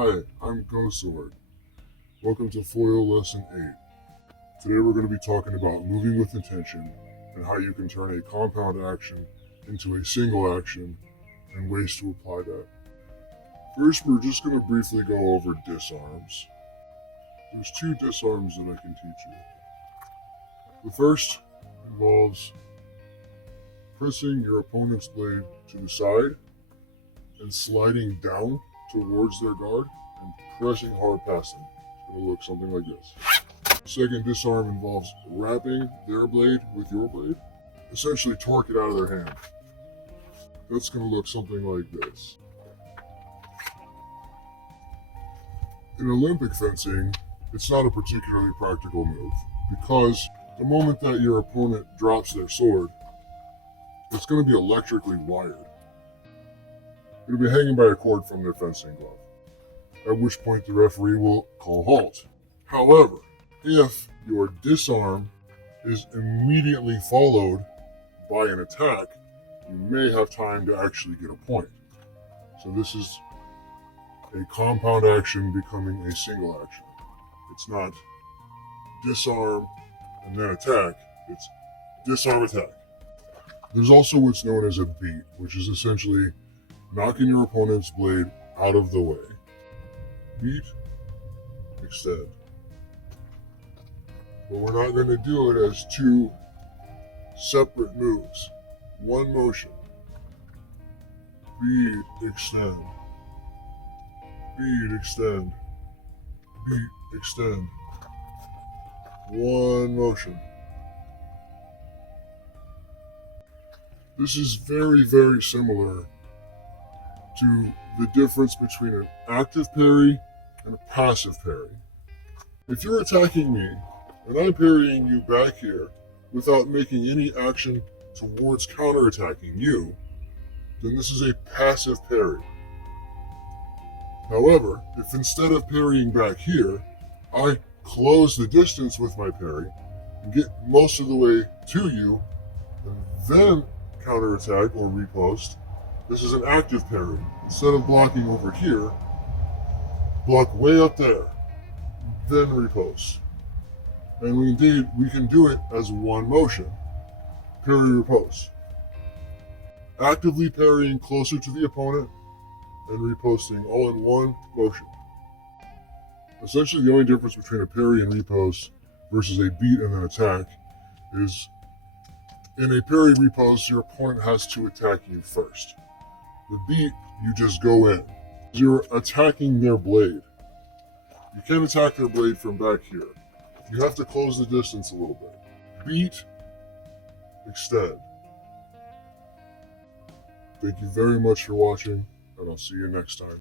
Hi, I'm GoSword. Welcome to Foil Lesson 8. Today we're going to be talking about moving with intention and how you can turn a compound action into a single action and ways to apply that. First, we're just going to briefly go over disarms. There's two disarms that I can teach you. The first involves pressing your opponent's blade to the side and sliding down towards their guard and pressing hard past them. It's going to look something like this. The second disarm involves wrapping their blade with your blade, essentially torque it out of their hand. That's going to look something like this. In Olympic fencing, it's not a particularly practical move because the moment that your opponent drops their sword, it's going to be electrically wired. It'll be hanging by a cord from their fencing glove, at which point the referee will call halt. However, if your disarm is immediately followed by an attack, you may have time to actually get a point. So this is a compound action becoming a single action. It's not disarm and then attack, it's disarm attack. There's also what's known as a beat, which is essentially knocking your opponent's blade out of the way. Beat, extend. But we're not going to do it as two separate moves. One motion. Beat, extend. Beat, extend. Beat, extend. One motion. This is very, very similar to the difference between an active parry and a passive parry. If you're attacking me and I'm parrying you back here without making any action towards counterattacking you, then this is a passive parry. However, if instead of parrying back here, I close the distance with my parry and get most of the way to you, and then counterattack or riposte, this is an active parry. Instead of blocking over here, block way up there, then riposte. And we can do it as one motion. Parry, riposte. Actively parrying closer to the opponent and riposting all in one motion. Essentially, the only difference between a parry and riposte versus a beat and an attack is in a parry riposte, your opponent has to attack you first. The beat, you just go in. You're attacking their blade. You can't attack their blade from back here. You have to close the distance a little bit. Beat, extend. Thank you very much for watching, and I'll see you next time.